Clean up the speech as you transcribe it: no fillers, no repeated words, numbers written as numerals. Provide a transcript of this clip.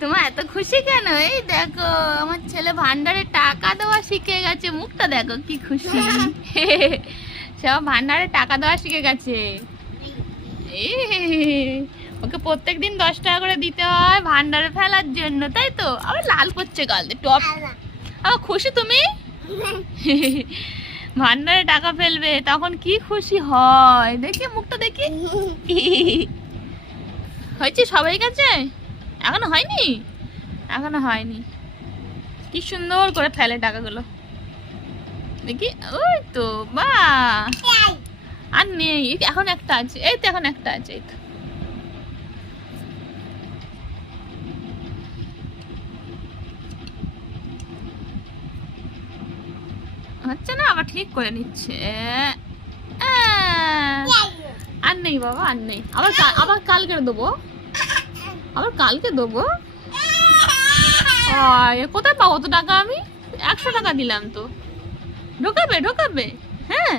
তোমার এত খুশি কেন? এই দেখো আমার ছেলে ভান্ডারে টাকা দেওয়া শিখে গেছে, মুখটা দেখো কি খুশি। সব ভান্ডারে টাকা দেওয়া শিখে গেছে। ওকে প্রত্যেকদিন 10 টাকা করে দিতে হয় ভান্ডারে ফেলার জন্য, তাই তো? আবার লাল করছে গাল দিয়ে টপ। আবার খুশি তুমি? ভান্ডারে টাকা ফেলবে তখন কি খুশি হয়, দেখি মুখটা দেখি। হয়েছে সবাই কাছে? এখনো হয়নি? এখনো হয়নি। কি সুন্দর করে ফেলে টাকাগুলো দেখি। ওই তো বাহ, আর নেই, এখন একটা আছে, এই তো এখন একটা আছে, এই তো। হচ্ছে না, আবার ঠিক করে নিচ্ছে। আর নেই বাবা, আর নেই। আবার কালকে দেবো, আবার কালকে দেবো। কোথায় পাবো তো টাকা? আমি 100 টাকা দিলাম তো। ঢোকাবে ঢোকাবে। হ্যাঁ